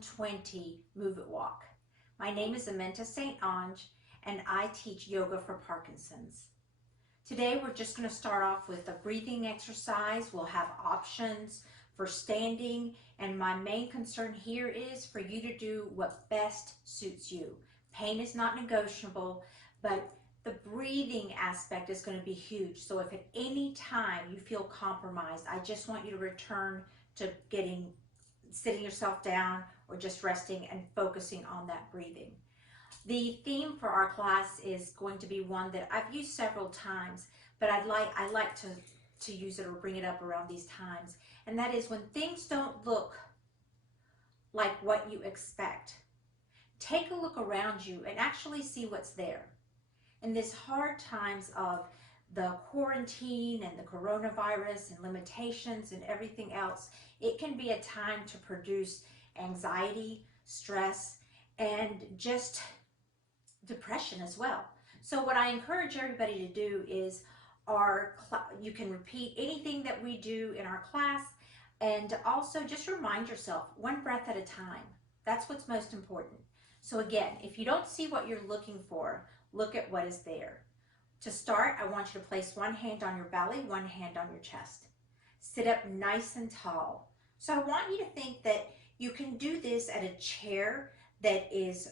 20 Move It Walk. My name is Aminta St.Onge and I teach yoga for Parkinson's. Today we're just going to start off with a breathing exercise. We'll have options for standing, and my main concern here is for you to do what best suits you. Pain is not negotiable, but the breathing aspect is going to be huge. So if at any time you feel compromised, I just want you to return to sitting yourself down or just resting and focusing on that breathing. The theme for our class is going to be one that I've used several times, but I like to use it or bring it up around these times, and that is when things don't look like what you expect. Take a look around you and actually see what's there. In these hard times of the quarantine and the coronavirus and limitations and everything else, it can be a time to produce anxiety, stress, and just depression as well. So what I encourage everybody to do is you can repeat anything that we do in our class, and also just remind yourself, one breath at a time. That's what's most important. So again, if you don't see what you're looking for, look at what is there. To start, I want you to place one hand on your belly, one hand on your chest. Sit up nice and tall. So I want you to think that you can do this at a chair that is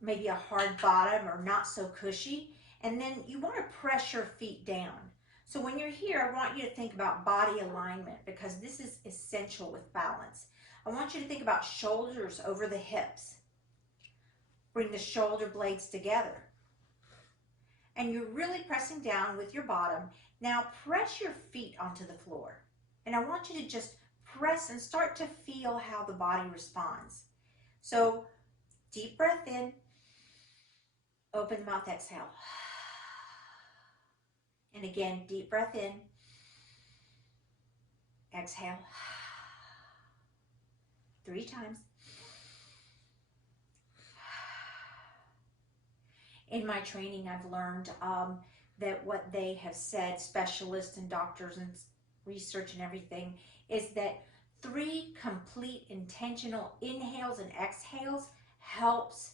maybe a hard bottom or not so cushy, and then you want to press your feet down. So when you're here, I want you to think about body alignment, because this is essential with balance. I want you to think about shoulders over the hips. Bring the shoulder blades together. And you're really pressing down with your bottom. Now press your feet onto the floor. And I want you to just press and start to feel how the body responds. So deep breath in, open mouth, exhale. And again, deep breath in, exhale. 3 times. In my training, I've learned that what they have said, specialists and doctors and research and everything, is that 3 complete intentional inhales and exhales helps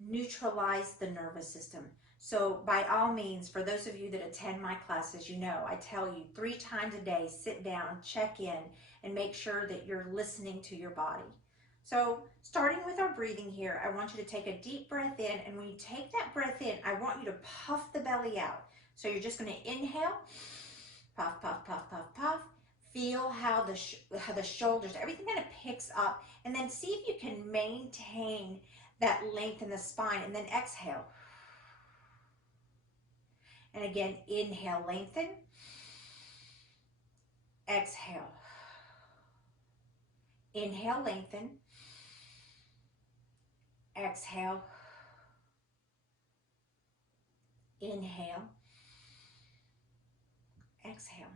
neutralize the nervous system. So by all means, for those of you that attend my classes, you know I tell you 3 times a day, sit down, check in, and make sure that you're listening to your body. So starting with our breathing here, I want you to take a deep breath in, and when you take that breath in, I want you to puff the belly out. So you're just going to inhale, puff, puff, puff, puff, puff. Feel how the shoulders, everything kind of picks up, and then see if you can maintain that length in the spine, and then exhale. And again, inhale, lengthen. Exhale. Inhale, lengthen. Exhale. Inhale. Exhale.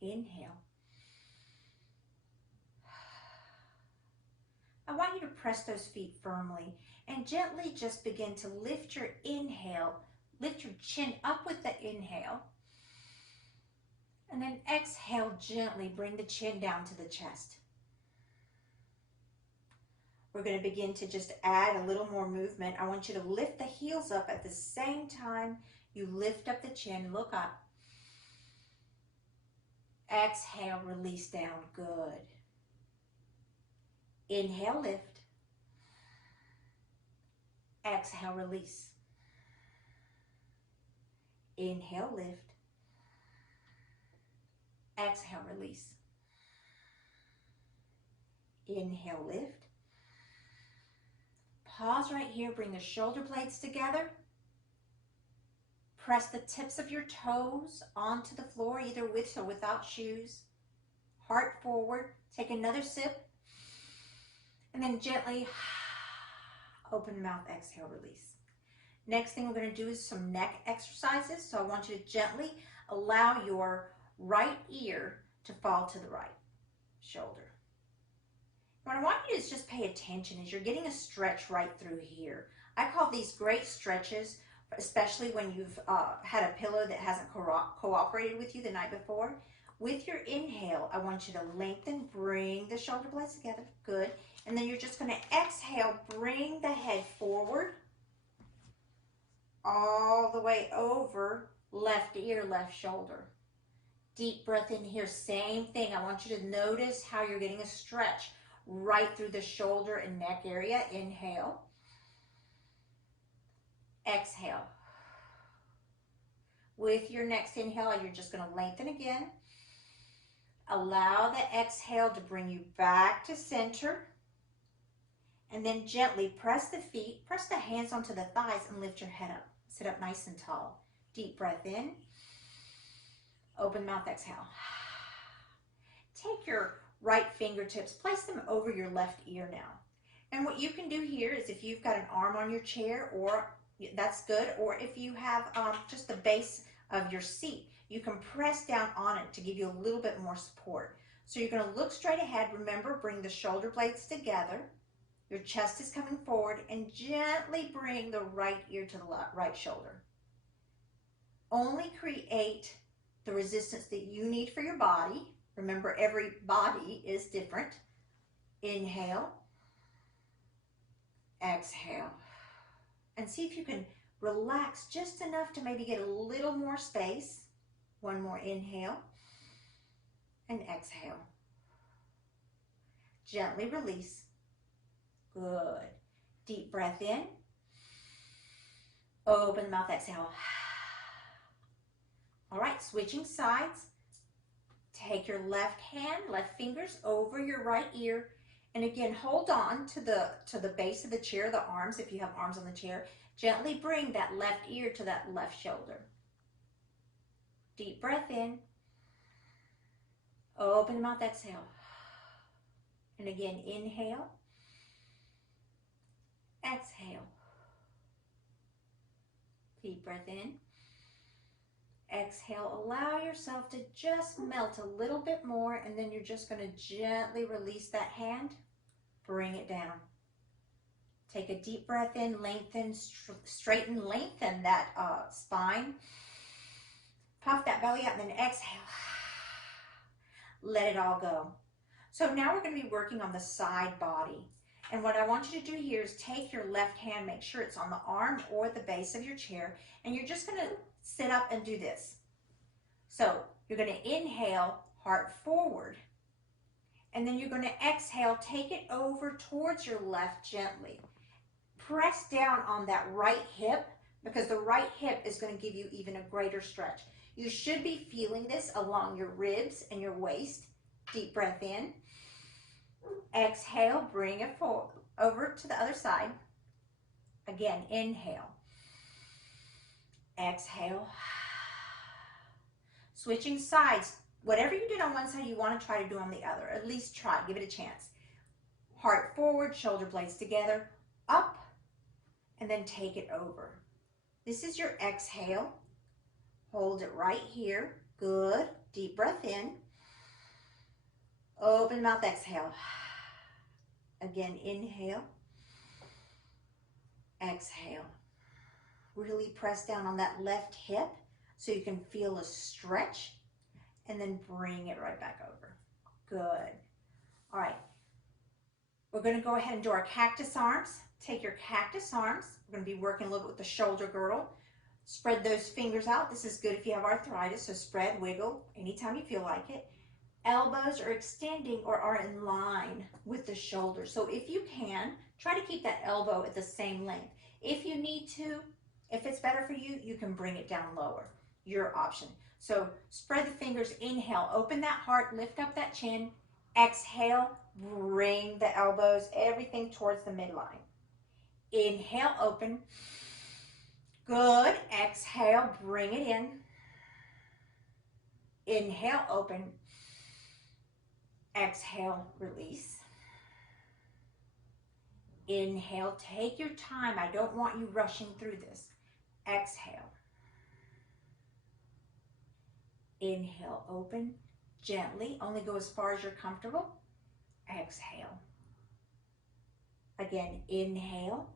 Inhale. I want you to press those feet firmly and gently just begin to lift your inhale, lift your chin up with the inhale, and then exhale gently, bring the chin down to the chest. We're going to begin to just add a little more movement. I want you to lift the heels up at the same time you lift up the chin, look up. Exhale, release down, good. Inhale, lift. Exhale, release. Inhale, lift. Exhale, release. Inhale, lift. Pause right here, bring the shoulder blades together. Press the tips of your toes onto the floor, either with or without shoes. Heart forward, take another sip. And then gently open mouth, exhale, release. Next thing we're going to do is some neck exercises. So I want you to gently allow your right ear to fall to the right shoulder. What I want you to do is just pay attention as you're getting a stretch right through here. I call these great stretches, especially when you've had a pillow that hasn't cooperated with you the night before. With your inhale, I want you to lengthen, bring the shoulder blades together. Good. And then you're just going to exhale, bring the head forward, all the way over, left ear, left shoulder. Deep breath in here, same thing. I want you to notice how you're getting a stretch right through the shoulder and neck area. Inhale. Exhale. With your next inhale, you're just going to lengthen again. Allow the exhale to bring you back to center. And then gently press the feet, press the hands onto the thighs and lift your head up. Sit up nice and tall. Deep breath in. Open mouth, exhale. Take your right fingertips, place them over your left ear now. And what you can do here is if you've got an arm on your chair, or that's good, or if you have just the base of your seat, you can press down on it to give you a little bit more support. So you're going to look straight ahead. Remember, bring the shoulder blades together. Your chest is coming forward, and gently bring the right ear to the right shoulder. Only create the resistance that you need for your body. Remember, every body is different. Inhale. Exhale. And see if you can relax just enough to maybe get a little more space. One more inhale and exhale. Gently release. Good. Deep breath in. Open mouth, exhale. All right, switching sides. Take your left hand, left fingers over your right ear. And again, hold on to the base of the chair, the arms, if you have arms on the chair. Gently bring that left ear to that left shoulder. Deep breath in. Open mouth, exhale. And again, inhale. Exhale. Deep breath in. Exhale. Allow yourself to just melt a little bit more, and then you're just going to gently release that hand. Bring it down. Take a deep breath in, lengthen, straighten, lengthen that spine. Puff that belly out, and then exhale. Let it all go. So now we're going to be working on the side body. And what I want you to do here is take your left hand, make sure it's on the arm or the base of your chair, and you're just going to sit up and do this. So you're going to inhale, heart forward, and then you're going to exhale, take it over towards your left gently. Press down on that right hip, because the right hip is going to give you even a greater stretch. You should be feeling this along your ribs and your waist. Deep breath in. Exhale, bring it forward, over to the other side. Again, inhale. Exhale. Switching sides. Whatever you did on one side, you want to try to do on the other. At least try. Give it a chance. Heart forward, shoulder blades together, up, and then take it over. This is your exhale. Hold it right here. Good. Deep breath in. Open mouth, exhale. Again, inhale. Exhale. Really press down on that left hip so you can feel a stretch, and then bring it right back over. Good. All right. We're going to go ahead and do our cactus arms. Take your cactus arms. We're going to be working a little bit with the shoulder girdle. Spread those fingers out. This is good if you have arthritis, so spread, wiggle anytime you feel like it. Elbows are extending or are in line with the shoulder. So if you can, try to keep that elbow at the same length. If you need to, if it's better for you, you can bring it down lower. Your option. So spread the fingers, inhale, open that heart, lift up that chin. Exhale, bring the elbows, everything towards the midline. Inhale, open. Good. Exhale, bring it in. Inhale, open. Exhale, release. Inhale, take your time. I don't want you rushing through this. Exhale. Inhale, open. Gently, only go as far as you're comfortable. Exhale. Again, inhale.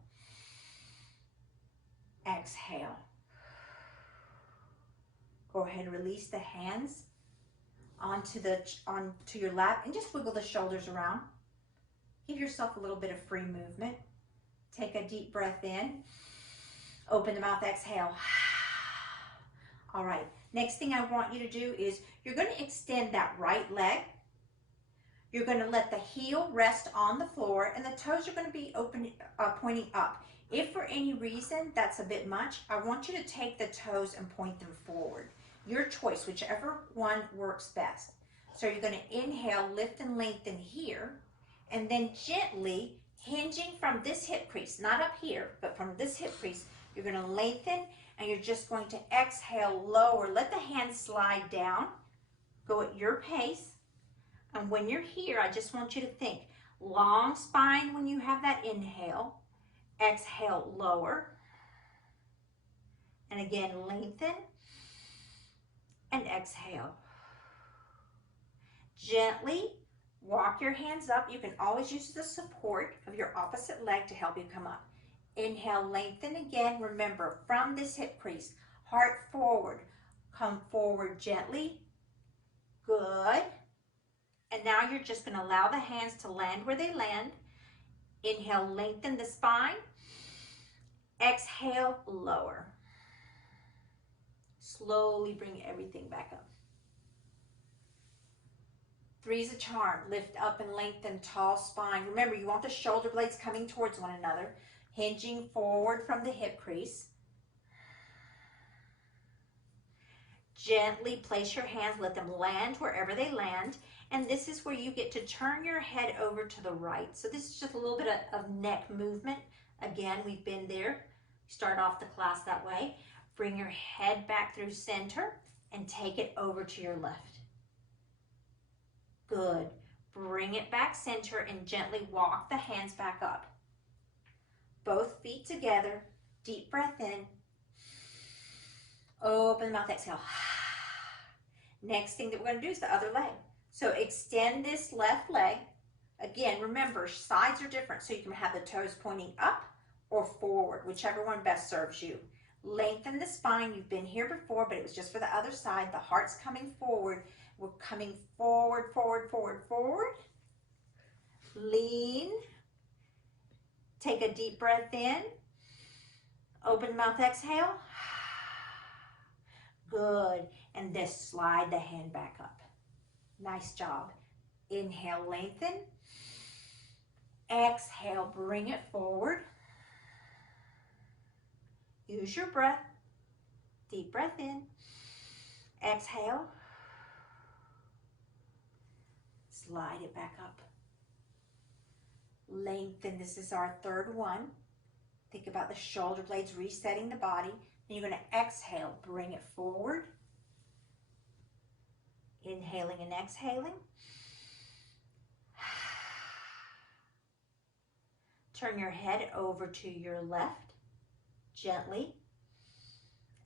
Exhale. Go ahead and release the hands onto your lap, and just wiggle the shoulders around. Give yourself a little bit of free movement. Take a deep breath in. Open the mouth, exhale. All right, next thing I want you to do is you're going to extend that right leg. You're going to let the heel rest on the floor, and the toes are going to be pointing up. If for any reason that's a bit much, I want you to take the toes and point them forward. Your choice, whichever one works best. So you're going to inhale, lift and lengthen here, and then gently hinging from this hip crease, not up here, but from this hip crease, you're going to lengthen, and you're just going to exhale, lower. Let the hands slide down. Go at your pace. And when you're here, I just want you to think long spine when you have that inhale. Exhale, lower. And again, lengthen. And exhale. Gently walk your hands up. You can always use the support of your opposite leg to help you come up. Inhale, lengthen again. Remember, from this hip crease, heart forward. Come forward gently. Good. And now you're just going to allow the hands to land where they land. Inhale, lengthen the spine. Exhale, lower. Slowly bring everything back up. 3 is a charm. Lift up and lengthen, tall spine. Remember, you want the shoulder blades coming towards one another. Hinging forward from the hip crease. Gently place your hands, let them land wherever they land. And this is where you get to turn your head over to the right. So this is just a little bit of neck movement. Again, we've been there. Start off the class that way. Bring your head back through center and take it over to your left. Good. Bring it back center and gently walk the hands back up. Both feet together. Deep breath in. Open the mouth, exhale. Next thing that we're going to do is the other leg. So extend this left leg. Again, remember, sides are different, so you can have the toes pointing up or forward, whichever one best serves you. Lengthen the spine. You've been here before, but it was just for the other side. The heart's coming forward. We're coming forward, forward, forward, forward. Lean. Take a deep breath in. Open mouth, exhale. Good. And then slide the hand back up. Nice job. Inhale, lengthen. Exhale, bring it forward. Use your breath. Deep breath in. Exhale. Slide it back up. Lengthen. This is our third one. Think about the shoulder blades resetting the body. And you're going to exhale. Bring it forward. Inhaling and exhaling. Turn your head over to your left gently.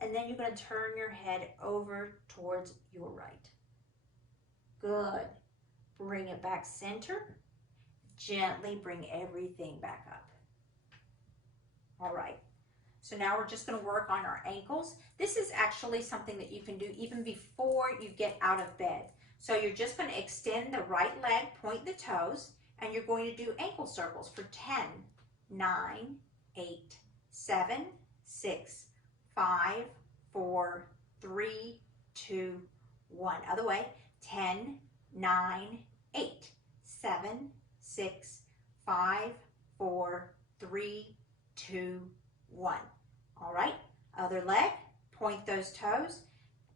And then you're going to turn your head over towards your right. Good. Bring it back center. Gently bring everything back up. All right. So now we're just going to work on our ankles. This is actually something that you can do even before you get out of bed. So you're just going to extend the right leg, point the toes, and you're going to do ankle circles for 10, 9, 8, 7, 6, 5, 4, 3, 2, 1. Other way. 10, 9, 8, 7, 6, 5, 4, 3, 2, 1. All right. Other leg. Point those toes.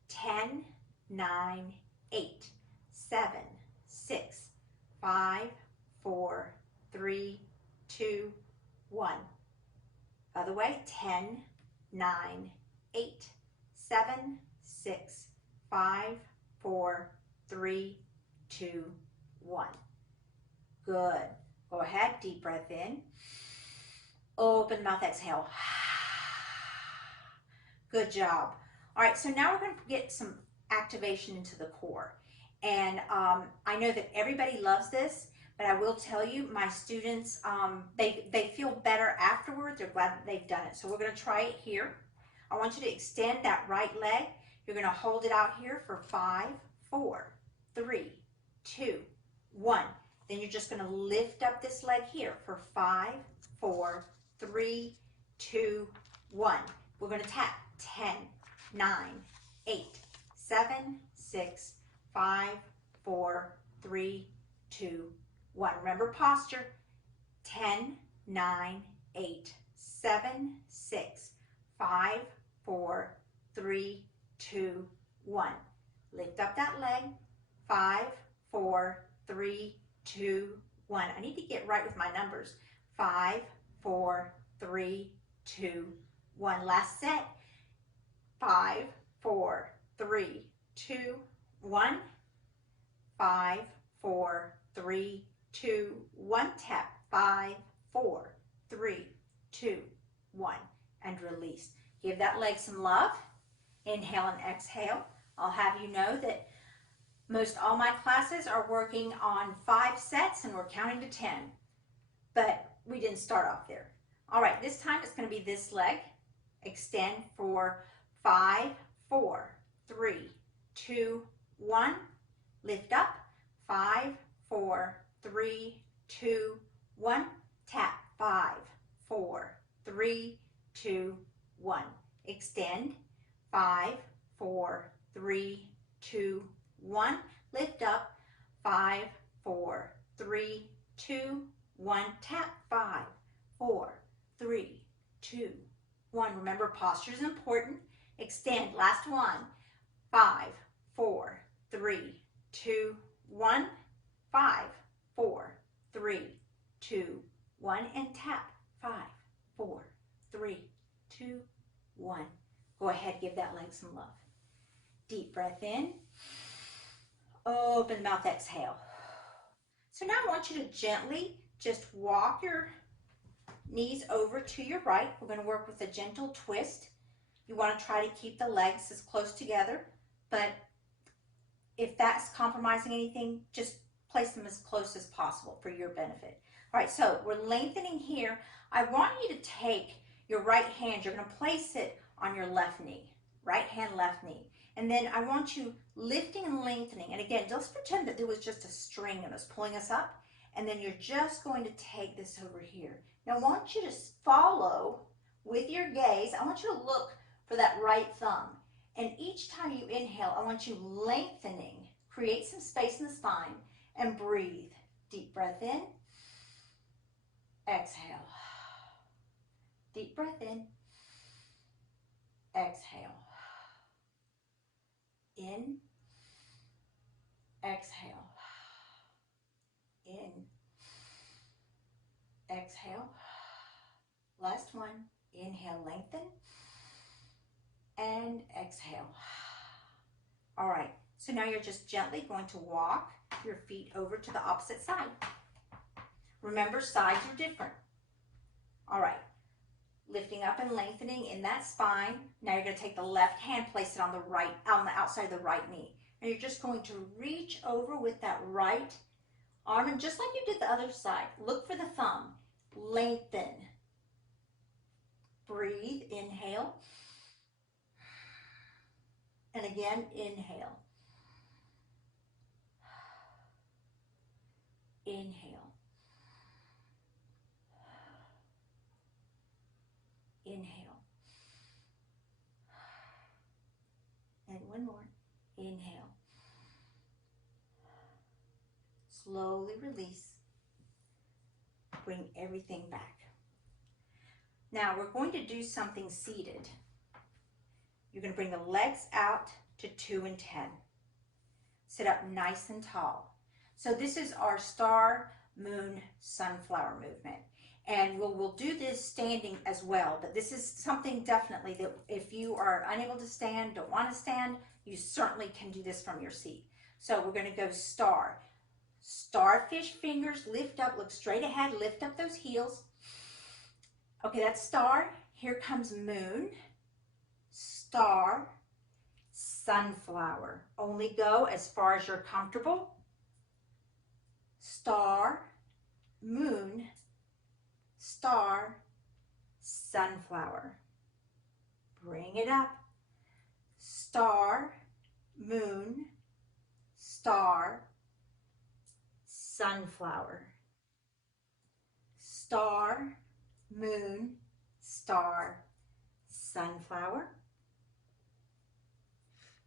10, 9, 8, 7, 6, 5, 4, 3, 2, 1. Other way. 10, 9, 8, 7, 6, 5, 4, 3, 2, 1. Good. Go ahead. Deep breath in. Open mouth, exhale. Good job. All right, so now we're going to get some activation into the core. And I know that everybody loves this, but I will tell you, my students, they feel better afterwards. They're glad that they've done it. So we're going to try it here. I want you to extend that right leg. You're going to hold it out here for 5, 4, 3, 2, 1. Then you're just going to lift up this leg here for 5, 4, 3, 2, 1. We're going to tap 10, 9, 8, 7, 6, 5, 4, 3, 2, 1. Remember posture. 10, 9, 8, 7, 6, 5, 4, 3, 2, 1. Lift up that leg. 5, 4, 3, 2, 1. I need to get right with my numbers. 5, 4, 3, 2, 1. Last set. 5, 4, 3, 2, 1. 5, 4, 3, 2, 1. Tap. 5, 4, 3, 2, 1. And release. Give that leg some love. Inhale and exhale. I'll have you know that most all my classes are working on 5 sets and we're counting to 10. But we didn't start off there. All right, this time it's going to be this leg. Extend for 5, 4, 3, 2, 1. Lift up. 5, 4, 3, 2, 1. Tap. 5, 4, 3, 2, 1. Extend. 5, 4, 3, 2, 1. Lift up. 5, 4, 3, 2, 1. Tap. 5, 4, 3, 2, 1. Remember, posture is important. Extend. Last one. 5, 4, 3, 2, 1. 5, 4, 3, 2, 1. And tap. 5, 4, 3, 2, 1. Go ahead, give that leg some love. Deep breath in. Open the mouth, exhale. So now I want you to gently just walk your knees over to your right. We're going to work with a gentle twist. You want to try to keep the legs as close together, but if that's compromising anything, just place them as close as possible for your benefit. All right, so we're lengthening here. I want you to take your right hand, you're going to place it on your left knee, right hand, left knee. And then I want you lifting and lengthening. And again, just pretend that there was just a string that was pulling us up. And then you're just going to take this over here. Now I want you to follow with your gaze. I want you to look for that right thumb. And each time you inhale, I want you lengthening. Create some space in the spine and breathe. Deep breath in. Exhale. Deep breath in. Exhale. In. Exhale. In. Exhale. Last one. Inhale, lengthen. And exhale. All right. So now you're just gently going to walk your feet over to the opposite side. Remember, sides are different. All right. Lifting up and lengthening in that spine. Now you're going to take the left hand, place it on the right, on the outside of the right knee. And you're just going to reach over with that right arm, and just like you did the other side, look for the thumb. Lengthen. Breathe. Inhale. And again, inhale. Inhale. Inhale. And one more. Inhale. Slowly release. Bring everything back. Now we're going to do something seated. You're going to bring the legs out to 2 and 10. Sit up nice and tall. So this is our star, moon, sunflower movement. And we'll do this standing as well, but this is something definitely that if you are unable to stand, don't want to stand, you certainly can do this from your seat. So we're going to go star. Starfish fingers, lift up, look straight ahead, lift up those heels. Okay, that's star. Here comes moon, star, sunflower. Only go as far as you're comfortable. Star, moon, star, sunflower. Bring it up. Star, moon, star, sunflower, star, moon, star, sunflower,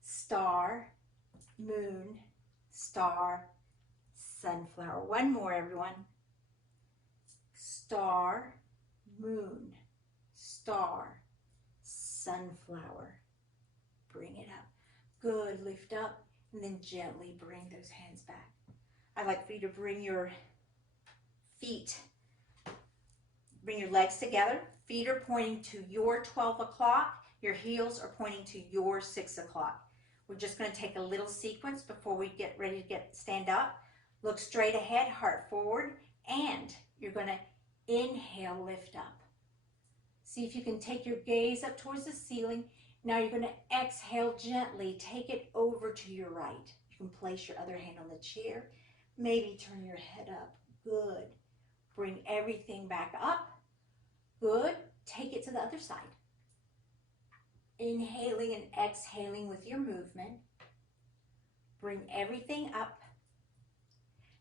star, moon, star, sunflower. One more, everyone. Star, moon, star, sunflower. Bring it up. Good. Lift up and then gently bring those hands back. I'd like for you to bring your feet, bring your legs together. Feet are pointing to your 12 o'clock. Your heels are pointing to your 6 o'clock. We're just going to take a little sequence before we get ready to stand up. Look straight ahead, heart forward, and you're going to inhale, lift up. See if you can take your gaze up towards the ceiling. Now you're going to exhale gently. Take it over to your right. You can place your other hand on the chair. Maybe turn your head up. Good. Bring everything back up. Good. Take it to the other side. Inhaling and exhaling with your movement. Bring everything up.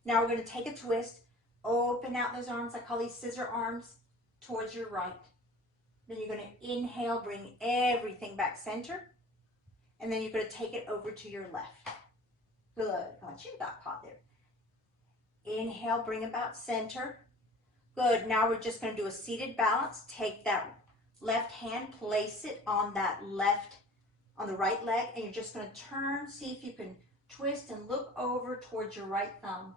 Now we're going to take a twist. Open out those arms. I call these scissor arms towards your right. Then you're going to inhale, bring everything back center. And then you're going to take it over to your left. Good. Oh, you got caught there. Inhale, bring about center. Good. Now we're just going to do a seated balance. Take that left hand, place it on that on the right leg, and you're just going to turn. See if you can twist and look over towards your right thumb.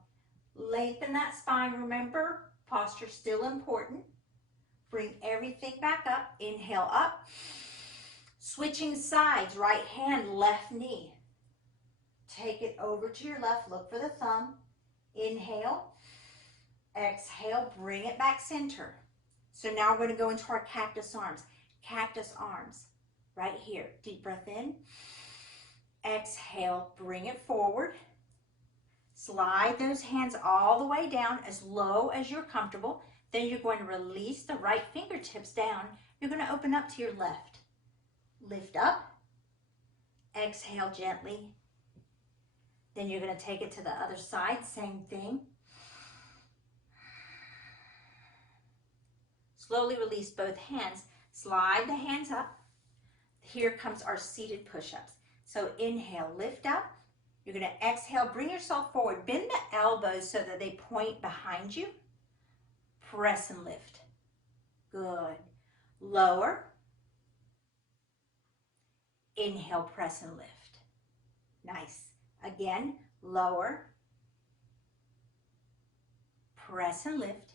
Lengthen that spine. Remember, posture still important. Bring everything back up. Inhale up. Switching sides, right hand, left knee. Take it over to your left. Look for the thumb. Inhale. Exhale. Bring it back center. So now we're going to go into our cactus arms. Cactus arms. Right here. Deep breath in. Exhale. Bring it forward. Slide those hands all the way down as low as you're comfortable. Then you're going to release the right fingertips down. You're going to open up to your left. Lift up. Exhale gently. Then you're going to take it to the other side. Same thing. Slowly release both hands. Slide the hands up. Here comes our seated push-ups. So inhale, lift up. You're going to exhale, bring yourself forward. Bend the elbows so that they point behind you. Press and lift. Good. Lower. Inhale, press and lift. Nice. Again, lower. Press and lift.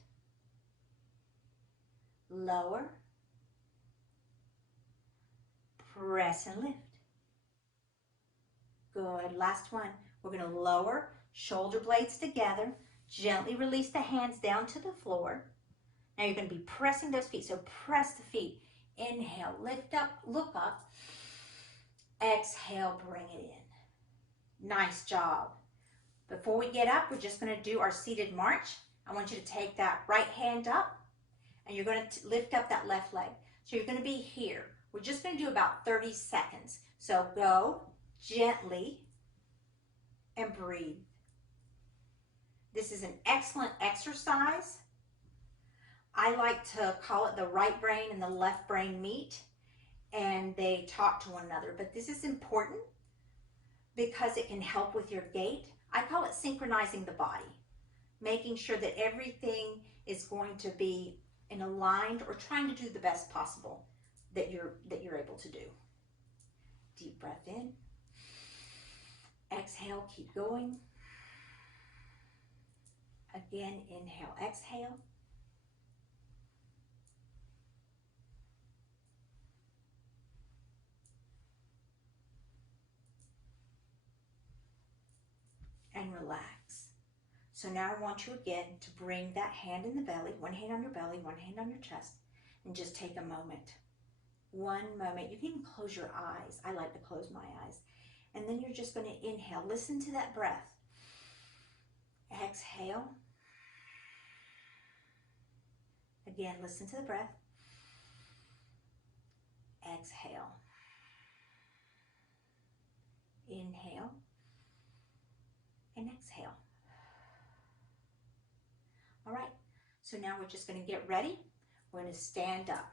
Lower. Press and lift. Good. Last one. We're going to lower, shoulder blades together. Gently release the hands down to the floor. Now you're going to be pressing those feet. So press the feet. Inhale, lift up, look up. Exhale, bring it in. Nice job. Before we get up, we're just going to do our seated march. I want you to take that right hand up and you're going to lift up that left leg. So you're going to be here. We're just going to do about 30 seconds. So go gently and breathe. This is an excellent exercise. I like to call it the right brain and the left brain meet, and they talk to one another. But this is important because it can help with your gait. I call it synchronizing the body, making sure that everything is going to be in aligned or trying to do the best possible that you're able to do. Deep breath in. Exhale, keep going. Again, inhale, exhale. And relax. So now I want you again to bring that hand in the belly, one hand on your belly, one hand on your chest, and just take a moment. One moment. You can even close your eyes. I like to close my eyes. And then you're just going to inhale. Listen to that breath. Exhale. Again, listen to the breath. Exhale. Inhale. and exhale. All right, so now we're just going to get ready. We're going to stand up.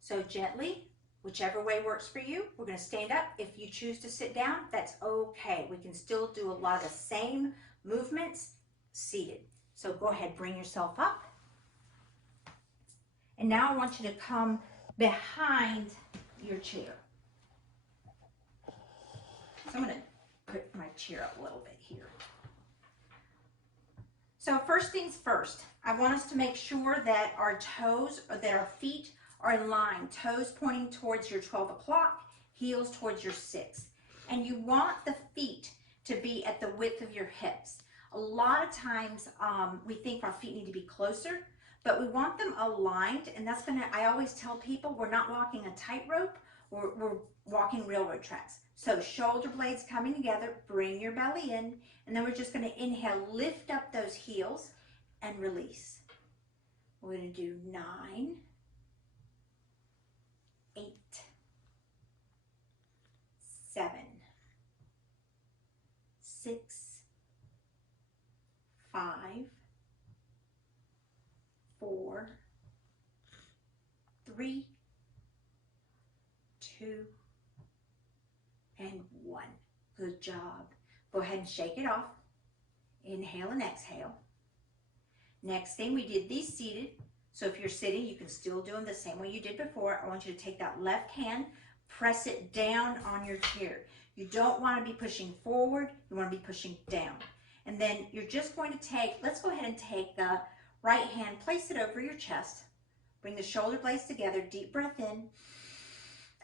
So gently, whichever way works for you, we're going to stand up. If you choose to sit down, that's okay. We can still do a lot of the same movements seated. So go ahead, bring yourself up. And now I want you to come behind your chair. So I'm going to put my chair up a little bit here. So first things first, I want us to make sure that our toes, or that our feet are in line. Toes pointing towards your 12 o'clock, heels towards your 6. And you want the feet to be at the width of your hips. A lot of times we think our feet need to be closer, but we want them aligned, and that's gonna, I always tell people, we're not walking a tightrope, we're walking railroad tracks. So shoulder blades coming together, bring your belly in, and then we're just gonna inhale, lift up those heels, and release. We're gonna do 9, 8, 7, 6, 5, 4, 3, 2, and 1. Good job. Go ahead and shake it off. Inhale and exhale. Next thing, we did these seated. So if you're sitting, you can still do them the same way you did before. I want you to take that left hand, press it down on your chair. You don't want to be pushing forward. You want to be pushing down. And then you're just going to take, let's go ahead and take the right hand, place it over your chest. Bring the shoulder blades together, deep breath in.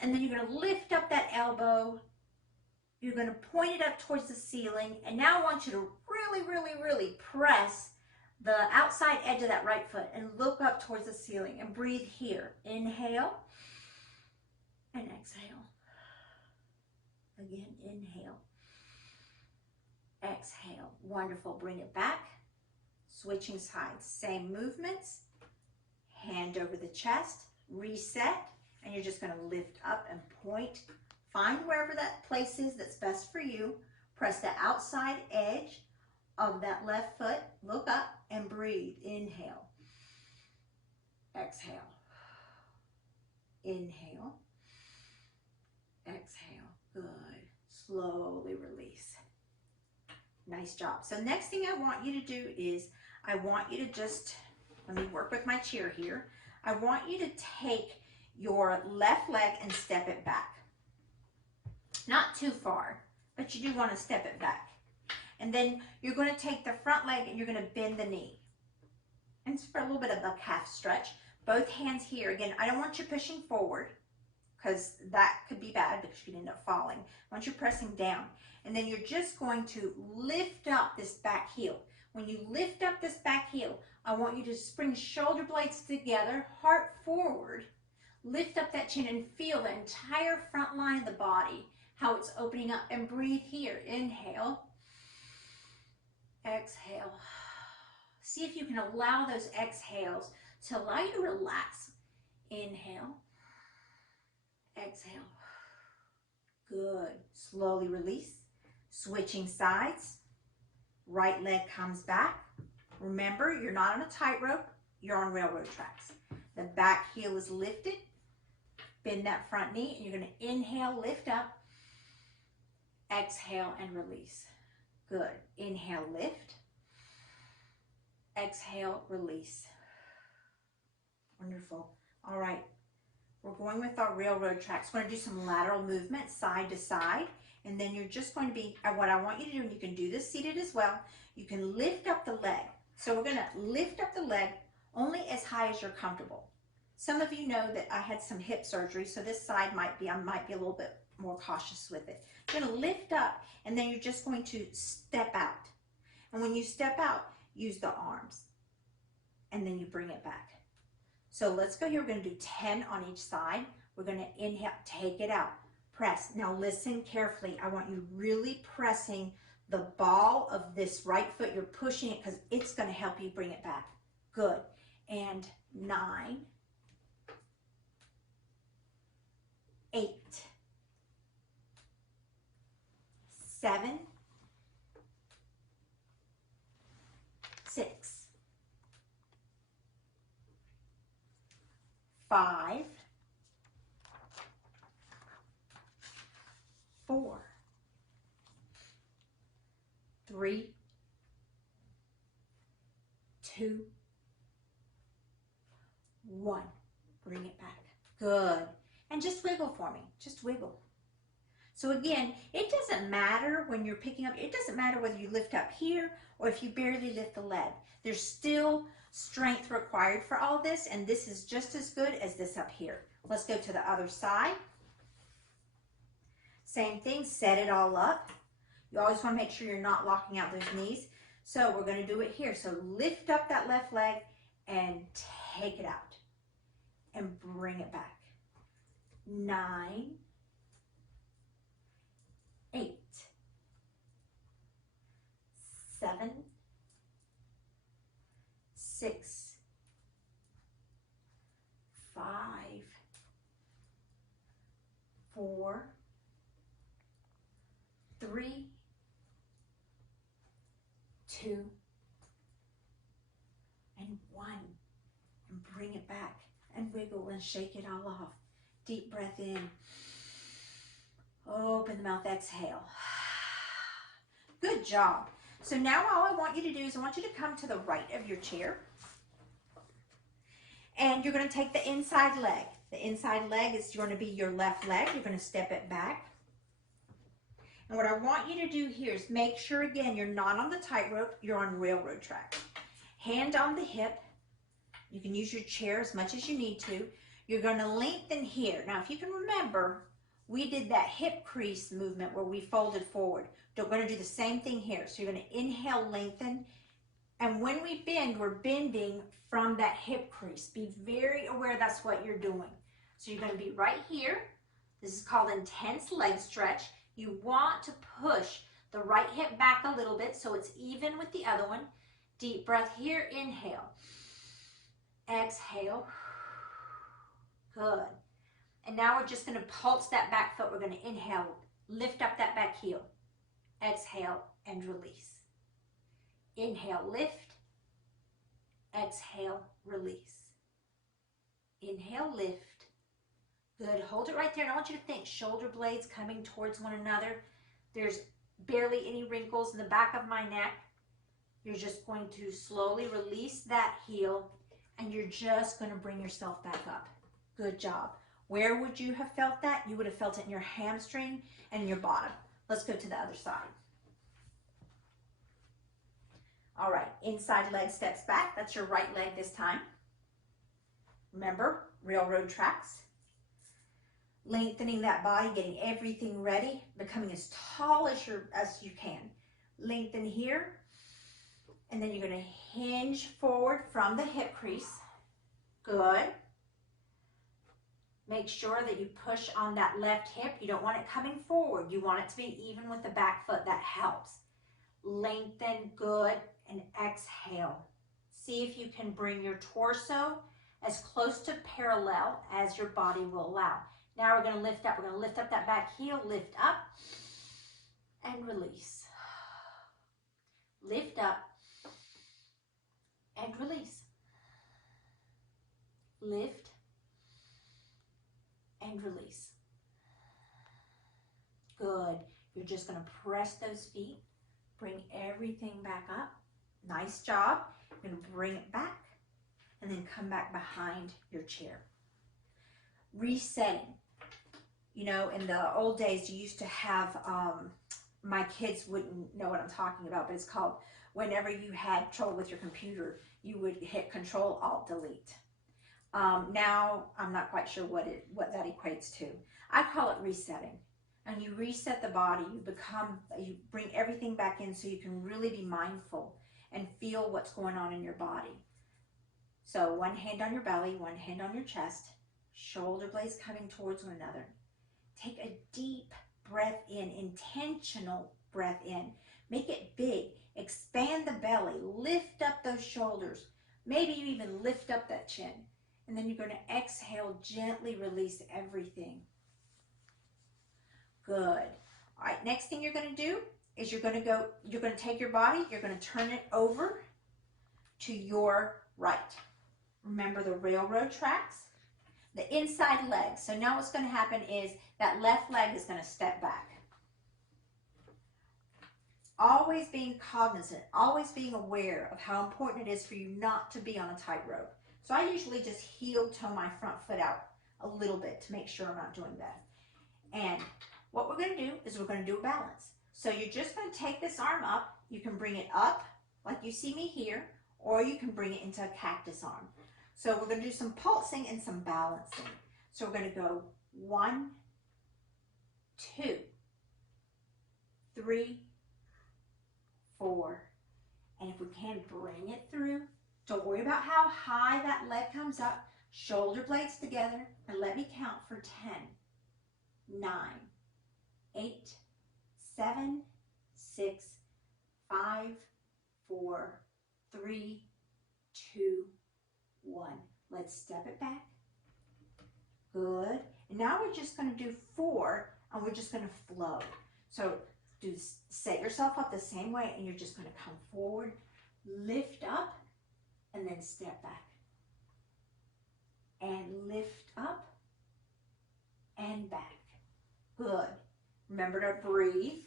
And then you're going to lift up that elbow. You're going to point it up towards the ceiling. And now I want you to really, really, really press the outside edge of that right foot and look up towards the ceiling and breathe here. Inhale and exhale. Again, inhale. Exhale. Wonderful. Bring it back. Switching sides. Same movements. Hand over the chest. Reset. And you're just going to lift up and point. Find wherever that place is that's best for you. Press the outside edge of that left foot. Look up and breathe. Inhale. Exhale. Inhale. Exhale. Good. Slowly release. Nice job. So next thing I want you to do is, I want you to just, let me work with my chair here. I want you to take your left leg and step it back. Not too far, but you do want to step it back. And then you're going to take the front leg and you're going to bend the knee. And it's for a little bit of a calf stretch. Both hands here. Again, I don't want you pushing forward because that could be bad because you could end up falling. I want you pressing down. And then you're just going to lift up this back heel. When you lift up this back heel, I want you to bring shoulder blades together, heart forward. Lift up that chin and feel the entire front line of the body, how it's opening up, and breathe here. Inhale. Exhale. See if you can allow those exhales to allow you to relax. Inhale. Exhale. Good. Slowly release. Switching sides. Right leg comes back. Remember, you're not on a tightrope. You're on railroad tracks. The back heel is lifted. Bend that front knee, and you're going to inhale, lift up. Exhale and release. Good. Inhale, lift. Exhale, release. Wonderful. All right. We're going with our railroad tracks. We're going to do some lateral movement, side to side. And then you're just going to be, what I want you to do, and you can do this seated as well, you can lift up the leg. So we're going to lift up the leg only as high as you're comfortable. Some of you know that I had some hip surgery, so this side I might be a little bit more cautious with it. You're going to lift up, and then you're just going to step out. And when you step out, use the arms. And then you bring it back. So let's go here. We're going to do 10 on each side. We're going to inhale, take it out, press. Now listen carefully. I want you really pressing the ball of this right foot. You're pushing it because it's going to help you bring it back. Good. And 9, 8, 7, 5, 4, 3, 2, 1. Bring it back. Good. And just wiggle for me. Just wiggle. So again, it doesn't matter when you're picking up, it doesn't matter whether you lift up here or if you barely lift the leg. There's still strength required for all this, and this is just as good as this up here. Let's go to the other side. Same thing, set it all up. You always want to make sure you're not locking out those knees. So we're going to do it here. So lift up that left leg and take it out and bring it back. 9, 8, 7, 6, 5, 4, 3, 2, and 1. And bring it back and wiggle and shake it all off. Deep breath in. Open the mouth, exhale. Good job. So now all I want you to do is I want you to come to the right of your chair. And you're going to take the inside leg. The inside leg is going to be your left leg. You're going to step it back. And what I want you to do here is make sure, again, you're not on the tightrope, you're on railroad track. Hand on the hip. You can use your chair as much as you need to. You're going to lengthen here. Now, if you can remember, we did that hip crease movement where we folded forward. We're going to do the same thing here. So you're going to inhale, lengthen. And when we bend, we're bending from that hip crease. Be very aware that's what you're doing. So you're going to be right here. This is called intense leg stretch. You want to push the right hip back a little bit so it's even with the other one. Deep breath here, inhale. Exhale. Good. And now we're just going to pulse that back foot. We're going to inhale, lift up that back heel. Exhale and release. Inhale, lift. Exhale, release. Inhale, lift. Good. Hold it right there. And I want you to think shoulder blades coming towards one another. There's barely any wrinkles in the back of my neck. You're just going to slowly release that heel and you're just going to bring yourself back up. Good job. Where would you have felt that? You would have felt it in your hamstring and in your bottom. Let's go to the other side. All right, inside leg steps back. That's your right leg this time. Remember, railroad tracks. Lengthening that body, getting everything ready, becoming as tall as you can. Lengthen here, and then you're going to hinge forward from the hip crease. Good. Make sure that you push on that left hip. You don't want it coming forward. You want it to be even with the back foot. That helps. Lengthen, good, and exhale. See if you can bring your torso as close to parallel as your body will allow. Now we're going to lift up. We're going to lift up that back heel, lift up, and release. Lift up, and release. Lift, and release. Good. You're just going to press those feet, bring everything back up. Nice job. You're going to bring it back, and then come back behind your chair. Resetting. You know, in the old days, you used to have, my kids wouldn't know what I'm talking about, but it's called, whenever you had trouble with your computer, you would hit Control, Alt, Delete. Now, I'm not quite sure what that equates to. I call it resetting. And you reset the body, you bring everything back in so you can really be mindful and feel what's going on in your body. So one hand on your belly, one hand on your chest, shoulder blades coming towards one another. Take a deep breath in, intentional breath in. Make it big. Expand the belly. Lift up those shoulders. Maybe you even lift up that chin. And then you're going to exhale, gently release everything. Good. All right, next thing you're going to do is you're going to take your body, you're going to turn it over to your right. Remember the railroad tracks? the inside leg. So now what's going to happen is that left leg is going to step back. Always being cognizant, always being aware of how important it is for you not to be on a tightrope. So I usually just heel toe my front foot out a little bit to make sure I'm not doing that. And what we're going to do is we're going to do a balance. So you're just going to take this arm up. You can bring it up like you see me here, or you can bring it into a cactus arm. So we're going to do some pulsing and some balancing. So we're going to go 1, 2, 3, 4, and if we can, bring it through. Don't worry about how high that leg comes up. Shoulder blades together, and let me count for 10, 9, 8, 7, 6, 5, 4, 3, 2, 1. Let's step it back. Good. And now we're just going to do 4, and we're just going to flow. So set yourself up the same way, and you're just going to come forward, lift up, and then step back. And lift up and back. Good. Remember to breathe.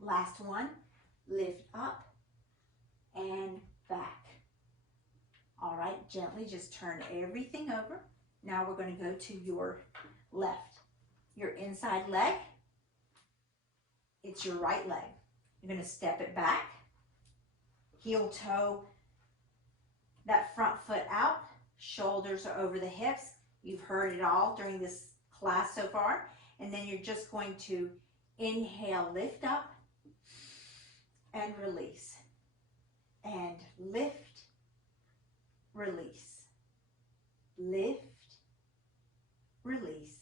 Last one. Lift up and back. All right, gently just turn everything over. Now we're going to go to your left. Your inside leg, it's your right leg. You're going to step it back, heel toe that front foot out, shoulders are over the hips. You've heard it all during this class so far. And then you're just going to inhale, lift up, and release. And lift, release. Lift, release.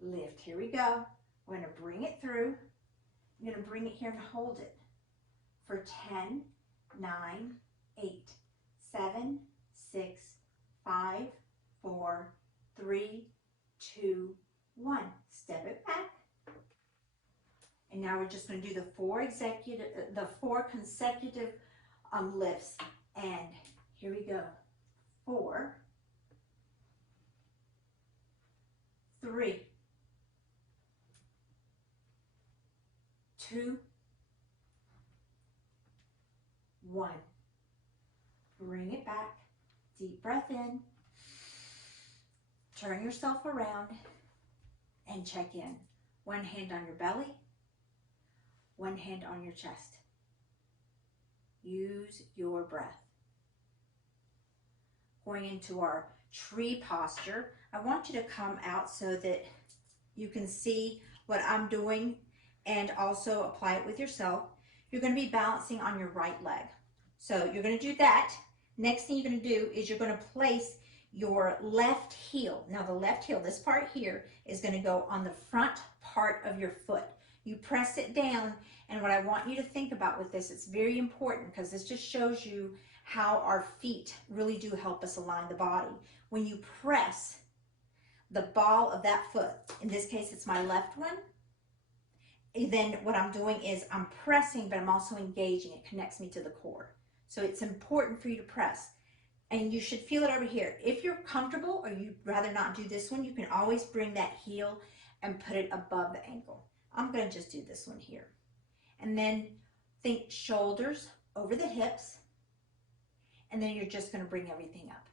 Lift. Here we go. We're going to bring it through. I'm going to bring it here and hold it for 10, 9, 8, 7, 6, 5, 4, 3, 2, 1. Step it back. And now we're just going to do the four consecutive lifts. And here we go. 4, 3, 2, 1. Bring it back. Deep breath in. Turn yourself around and check in. One hand on your belly, one hand on your chest. Use your breath. Going into our tree posture, I want you to come out so that you can see what I'm doing and also apply it with yourself. You're going to be balancing on your right leg. So you're going to do that. Next thing you're going to do is you're going to place your left heel. Now the left heel, this part here, is going to go on the front part of your foot. You press it down, and what I want you to think about with this, it's very important because this just shows you how our feet really do help us align the body. When you press the ball of that foot, in this case it's my left one, then what I'm doing is I'm pressing, but I'm also engaging. It connects me to the core. So it's important for you to press. And you should feel it over here. If you're comfortable or you'd rather not do this one, you can always bring that heel and put it above the ankle. I'm going to just do this one here. And then think shoulders over the hips. And then you're just going to bring everything up.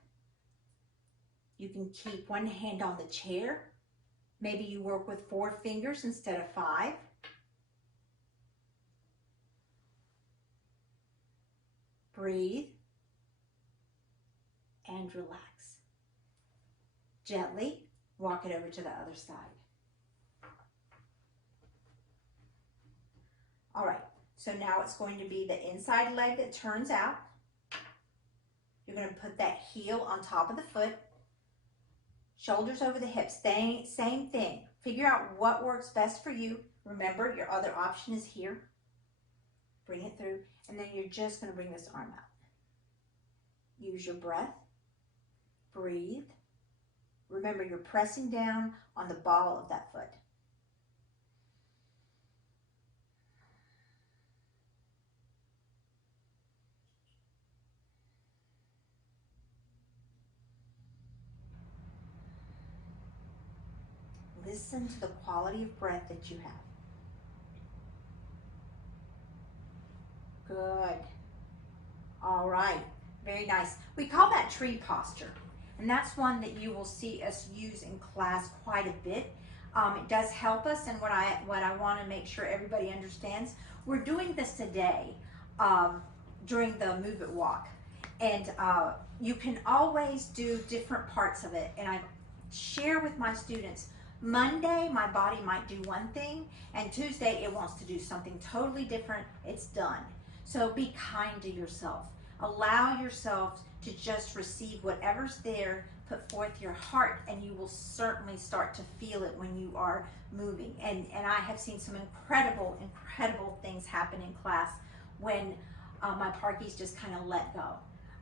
You can keep one hand on the chair. Maybe you work with 4 fingers instead of 5. Breathe and relax. Gently walk it over to the other side. All right, so now it's going to be the inside leg that turns out. You're going to put that heel on top of the foot, shoulders over the hips, same thing. Figure out what works best for you. Remember, your other option is here. Bring it through, and then you're just going to bring this arm out. Use your breath. Breathe. Remember, you're pressing down on the ball of that foot. listen to the quality of breath that you have. Good. All right. Very nice. We call that tree posture. And that's one that you will see us use in class quite a bit. It does help us, and what I want to make sure everybody understands, we're doing this today during the Move It Walk. And you can always do different parts of it. And I share with my students, Monday my body might do one thing, and Tuesday it wants to do something totally different. It's done. So be kind to yourself. Allow yourself to just receive whatever's there, put forth your heart, and you will certainly start to feel it when you are moving. And I have seen some incredible things happen in class when my parkies just kind of let go.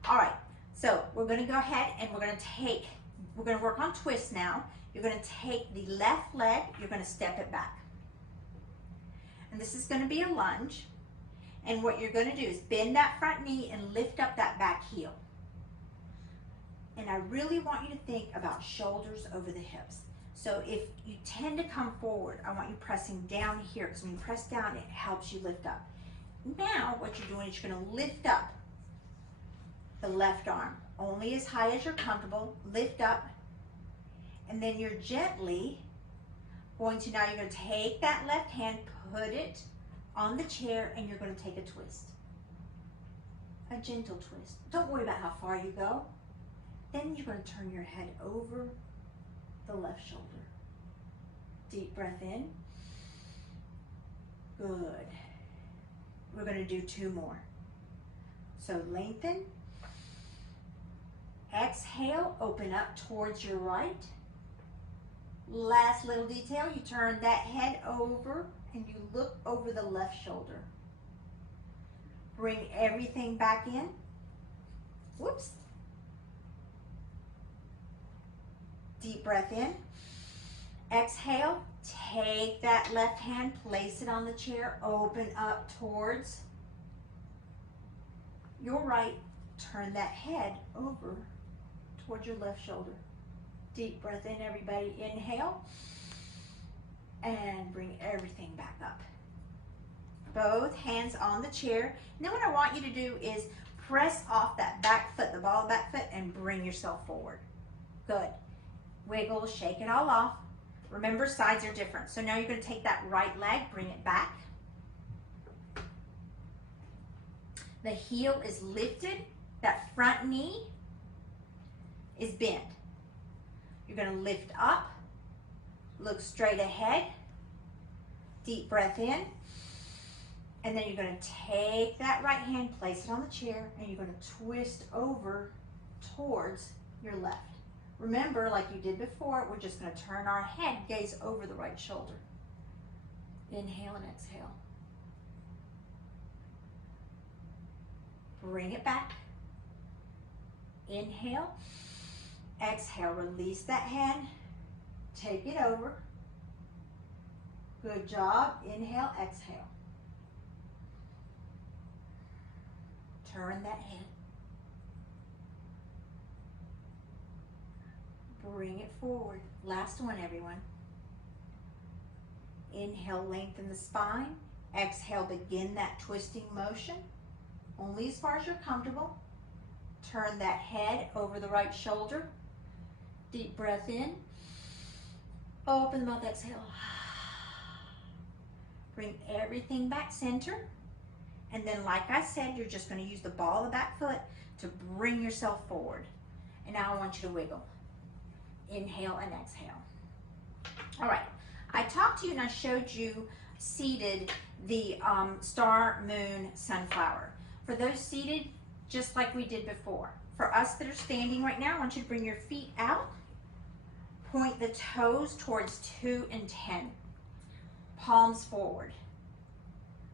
All right, so we're going to go ahead and we're going to work on twists now. You're going to take the left leg, you're going to step it back. And this is going to be a lunge. And what you're going to do is bend that front knee and lift up that back heel. And I really want you to think about shoulders over the hips. So if you tend to come forward, I want you pressing down here, because when you press down, it helps you lift up. Now what you're doing is you're going to lift up the left arm, only as high as you're comfortable. Lift up, and then you're gently going to, now you're going to take that left hand, put it on the chair, and you're going to take a twist. A gentle twist. Don't worry about how far you go. Then you're going to turn your head over the left shoulder. Deep breath in. Good. We're going to do 2 more. So lengthen. Exhale, open up towards your right. Last little detail, you turn that head over and you look over the left shoulder. Bring everything back in. Whoops. Deep breath in. Exhale, take that left hand, place it on the chair, open up towards your right, turn that head over towards your left shoulder. Deep breath in, everybody. Inhale, and bring everything back up. Both hands on the chair. And then what I want you to do is press off that back foot, the ball of the back foot, and bring yourself forward. Good. Wiggle, shake it all off. Remember, sides are different. So now you're going to take that right leg, bring it back. The heel is lifted. That front knee is bent. You're going to lift up, look straight ahead, deep breath in, and then you're going to take that right hand, place it on the chair, and you're going to twist over towards your left. Remember, like you did before, we're just going to turn our head, gaze over the right shoulder. Inhale and exhale. Bring it back. Inhale. Exhale, release that hand. Take it over. Good job. Inhale, exhale. Turn that head. Bring it forward. Last one, everyone. Inhale, lengthen the spine. Exhale, begin that twisting motion. Only as far as you're comfortable. Turn that head over the right shoulder. Deep breath in. Open the mouth, exhale. Bring everything back center. And then, like I said, you're just going to use the ball of the back foot to bring yourself forward. And now I want you to wiggle. Inhale and exhale. All right. I talked to you and I showed you seated the star, moon, sunflower. For those seated, just like we did before. For us that are standing right now, I want you to bring your feet out. Point the toes towards 2 and 10. Palms forward.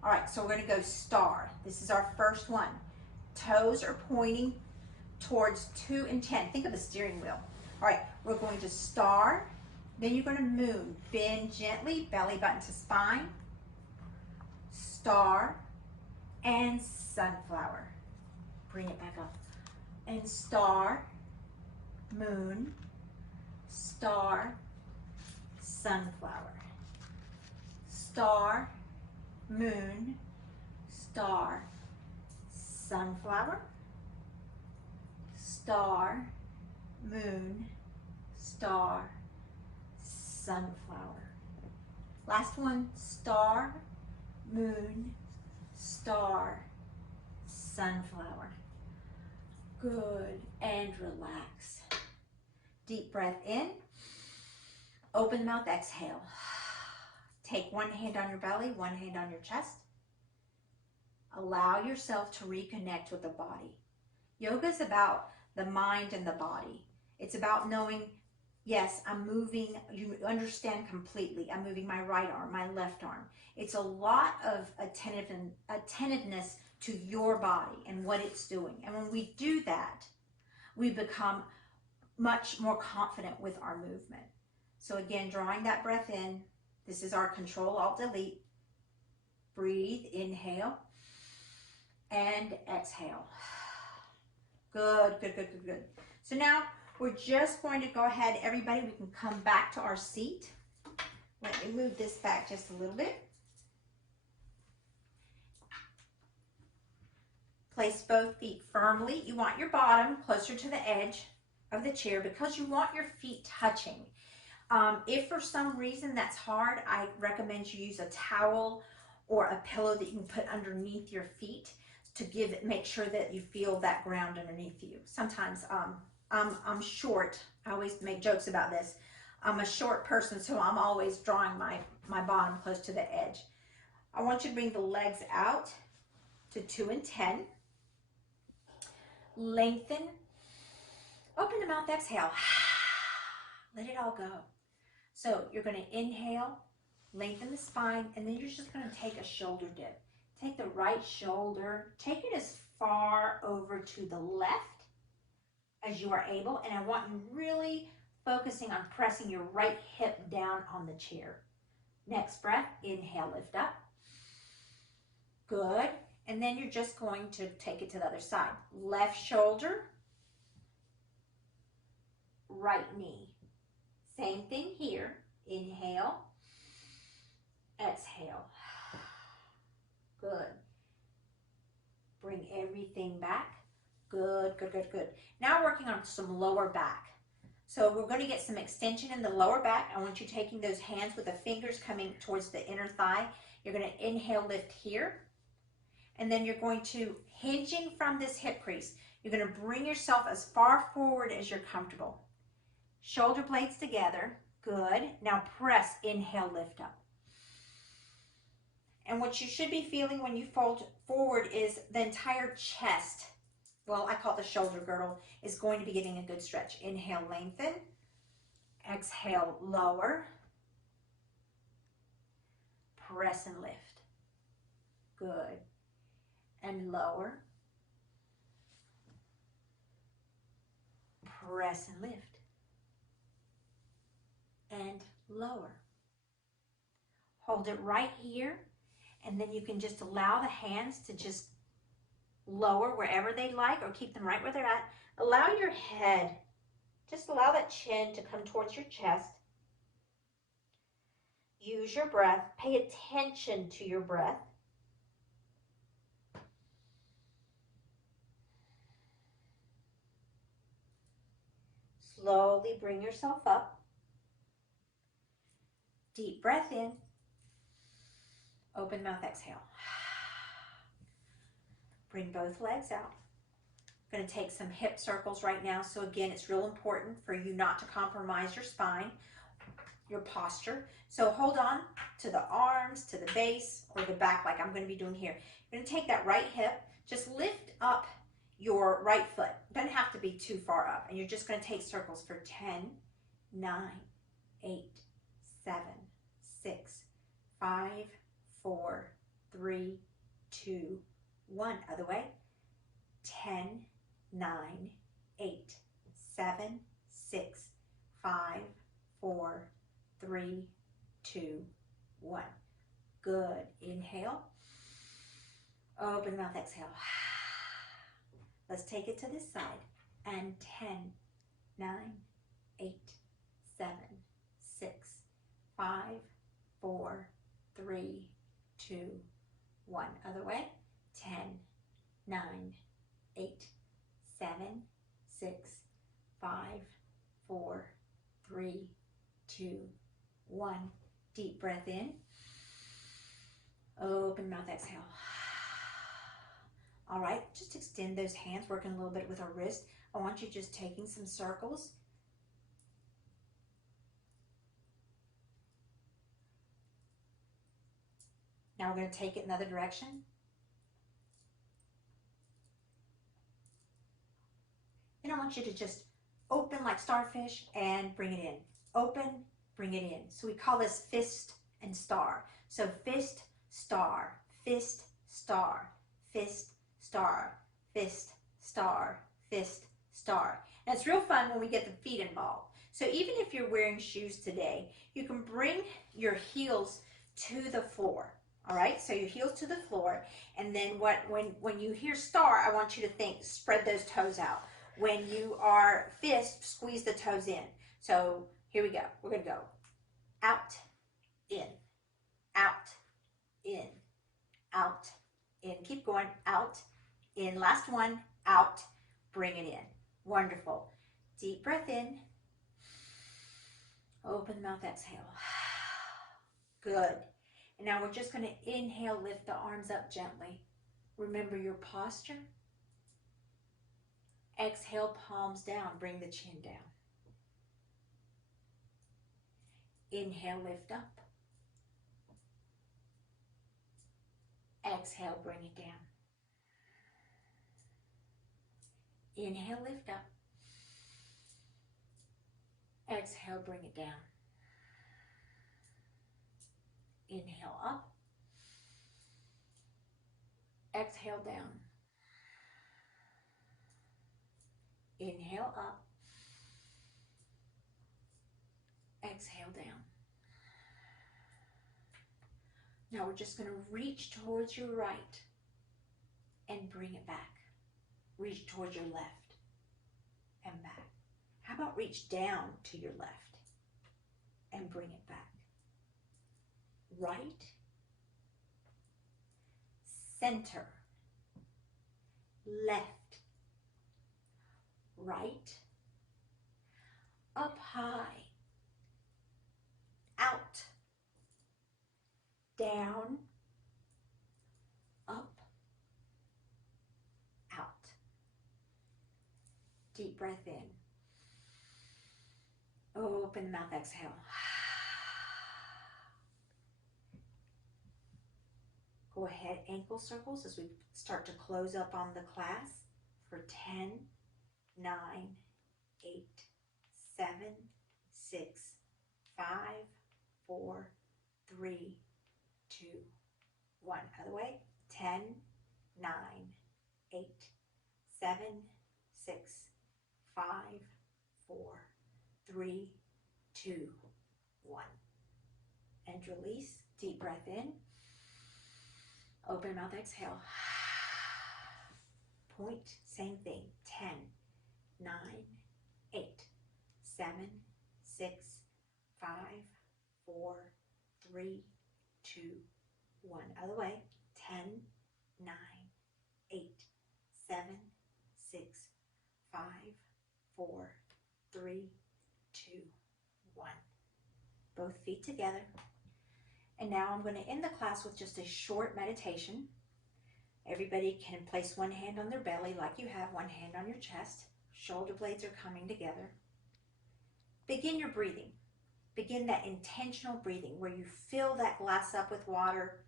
All right, so we're going to go star. This is our first one. Toes are pointing towards 2 and 10. Think of the steering wheel. All right, we're going to star. Then you're going to moon. Bend gently, belly button to spine. Star and sunflower. Bring it back up. And star, moon, star, sunflower. Star, moon, star, sunflower. Star, moon, star, sunflower. Last one, star, moon, star, sunflower. Good, and relax. Deep breath in, open mouth, exhale. Take one hand on your belly, one hand on your chest. Allow yourself to reconnect with the body. Yoga is about the mind and the body. It's about knowing, yes, I'm moving, you understand completely. I'm moving my right arm, my left arm. It's a lot of attentiveness to your body and what it's doing. And when we do that, we become much more confident with our movement. So again, drawing that breath in. This is our Control Alt Delete. Breathe, inhale, and exhale. Good, good, good, good, good. So now we're just going to go ahead, everybody, we can come back to our seat. Let me move this back just a little bit. Place both feet firmly. You want your bottom closer to the edge of the chair because you want your feet touching. If for some reason that's hard, I recommend you use a towel or a pillow that you can put underneath your feet to make sure that you feel that ground underneath you. Sometimes I'm short. I always make jokes about this. I'm a short person, so I'm always drawing my bottom close to the edge. I want you to bring the legs out to 2 and 10. Lengthen. Open the mouth, exhale. Let it all go. So you're going to inhale, lengthen the spine, and then you're just going to take a shoulder dip. Take the right shoulder, take it as far over to the left as you are able, and I want you really focusing on pressing your right hip down on the chair. Next breath, inhale, lift up. Good. And then you're just going to take it to the other side. Left shoulder, right knee. Same thing here. Inhale, exhale. Good. Bring everything back. Good, good, good, good. Now working on some lower back. So we're going to get some extension in the lower back. I want you taking those hands with the fingers coming towards the inner thigh. You're going to inhale, lift here. And then you're going to, hinging from this hip crease, you're going to bring yourself as far forward as you're comfortable. Shoulder blades together. Good. Now press, inhale, lift up. And what you should be feeling when you fold forward is the entire chest, well, I call it the shoulder girdle, is going to be getting a good stretch. Inhale, lengthen. Exhale, lower. Press and lift. Good. And lower. Press and lift. And lower. Hold it right here, and then you can just allow the hands to just lower wherever they like, or keep them right where they're at. Allow your head, just allow that chin to come towards your chest. Use your breath. Pay attention to your breath. Slowly bring yourself up. Deep breath in. Open mouth, exhale. Bring both legs out. I'm going to take some hip circles right now. So again, it's real important for you not to compromise your spine, your posture. So hold on to the arms, to the base, or the back like I'm going to be doing here. You're going to take that right hip, just lift up your right foot. It doesn't have to be too far up. And you're just going to take circles for 10, 9, 8, 7, 6, 5, 4, 3, 2, 1. Other way. 10, 9, 8, 7, 6, 5, 4, 3, 2, 1. Good. Inhale. Open mouth, exhale. Let's take it to this side. And 10, 9, 8, 7, 6, 5, 4, 3, 2, 1. Other way. 10, 9, 8, 7, 6, 5, 4, 3, 2, 1. Deep breath in. Open mouth, exhale. All right, just extend those hands, working a little bit with our wrist. I want you just taking some circles. Now we're going to take it another direction. And I want you to just open like starfish and bring it in. Open, bring it in. So we call this fist and star. So fist, star, fist, star, fist, star, fist, star, fist, star. And it's real fun when we get the feet involved. So even if you're wearing shoes today, you can bring your heels to the floor. All right, so your heels to the floor, and then when you hear star, I want you to think, spread those toes out. When you are fist, squeeze the toes in. So here we go. We're going to go out, in, out, in, out, in. Keep going, out, in. Last one, out, bring it in. Wonderful. Deep breath in. Open mouth, exhale. Good. And now we're just going to inhale, lift the arms up gently. Remember your posture. Exhale, palms down, bring the chin down. Inhale, lift up. Exhale, bring it down. Inhale, lift up. Exhale, bring it down. Inhale, up. Exhale, down. Inhale, up. Exhale, down. Now we're just going to reach towards your right and bring it back. Reach towards your left and back. How about reach down to your left and bring it back? Right, center, left, right, up high, out, down, up, out. Deep breath in. Open mouth, exhale. Go ahead, ankle circles as we start to close up on the class for 10, 9, 8, 7, 6, 5, 4, 3, 2, 1. Other way. 10, 9, 8, 7, 6, 5, 4, 3, 2, 1. And release. Deep breath in. Open mouth, exhale. Point, same thing. 10, 9, 8, 7, 6, 5, 4, 3, 2, 1. Other way. 10, 9, 8, 7, 6, 5, 4, 3, 2, 1. Both feet together. And now I'm going to end the class with just a short meditation. Everybody can place one hand on their belly like you have, one hand on your chest. Shoulder blades are coming together. Begin your breathing. Begin that intentional breathing where you fill that glass up with water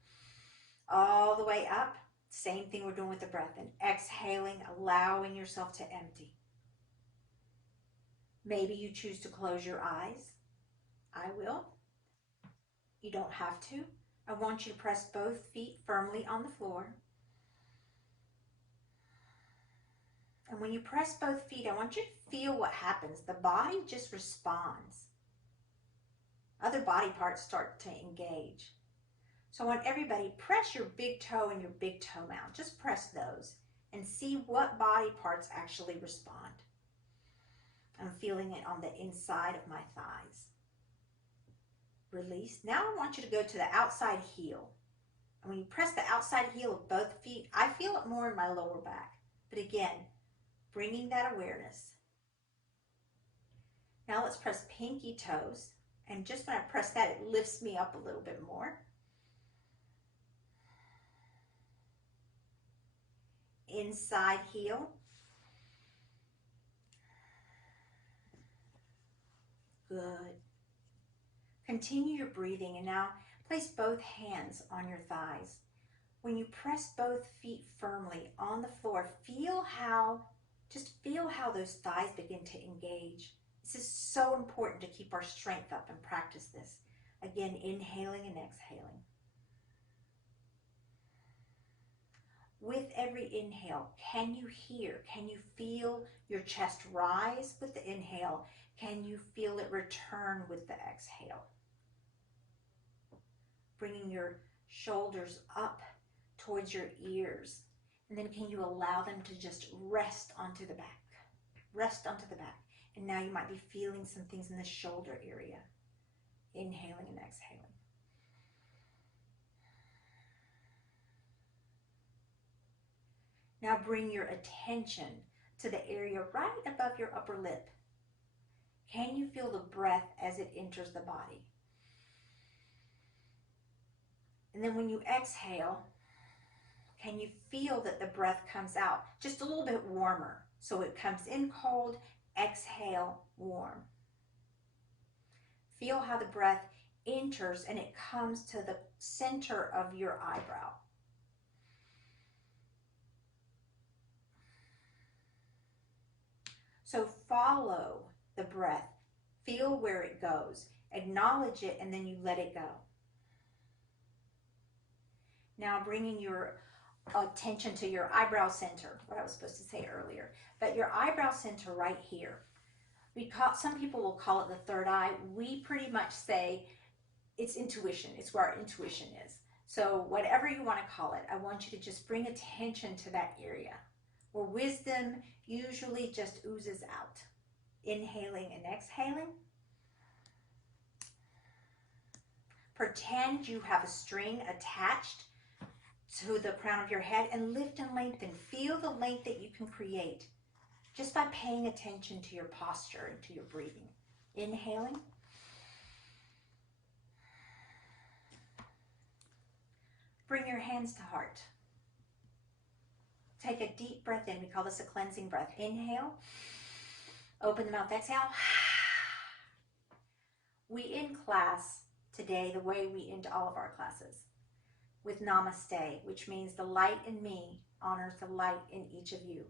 all the way up. Same thing we're doing with the breath. And exhaling, allowing yourself to empty. Maybe you choose to close your eyes. I will. You don't have to. I want you to press both feet firmly on the floor. And when you press both feet, I want you to feel what happens. The body just responds. Other body parts start to engage. So I want everybody, press your big toe and your big toe mound. Just press those and see what body parts actually respond. I'm feeling it on the inside of my thighs. release. Now I want you to go to the outside heel. And when you press the outside heel of both feet, I feel it more in my lower back. But again, bringing that awareness. Now let's press pinky toes. And just when I press that, it lifts me up a little bit more. Inside heel. Good. Continue your breathing, and now place both hands on your thighs. When you press both feet firmly on the floor, just feel how those thighs begin to engage. This is so important to keep our strength up and practice this. Again, inhaling and exhaling. With every inhale, can you feel your chest rise with the inhale? Can you feel it return with the exhale? Bringing your shoulders up towards your ears. And then can you allow them to just rest onto the back? Rest onto the back. And now you might be feeling some things in the shoulder area. Inhaling and exhaling. Now bring your attention to the area right above your upper lip. Can you feel the breath as it enters the body? And then when you exhale, can you feel that the breath comes out just a little bit warmer? So it comes in cold, exhale, warm. Feel how the breath enters and it comes to the center of your eyebrow. So follow the breath, feel where it goes, acknowledge it, and then you let it go. Now bringing your attention to your eyebrow center, what I was supposed to say earlier, but your eyebrow center right here. Some people will call it the third eye. We pretty much say it's intuition. It's where our intuition is. So whatever you want to call it, I want you to just bring attention to that area where wisdom usually just oozes out. Inhaling and exhaling. Pretend you have a string attached to the crown of your head and lift and lengthen. Feel the length that you can create just by paying attention to your posture and to your breathing. Inhaling. Bring your hands to heart. Take a deep breath in. We call this a cleansing breath. Inhale. Open the mouth. Exhale. We end class today the way we end all of our classes, with namaste, which means the light in me honors the light in each of you.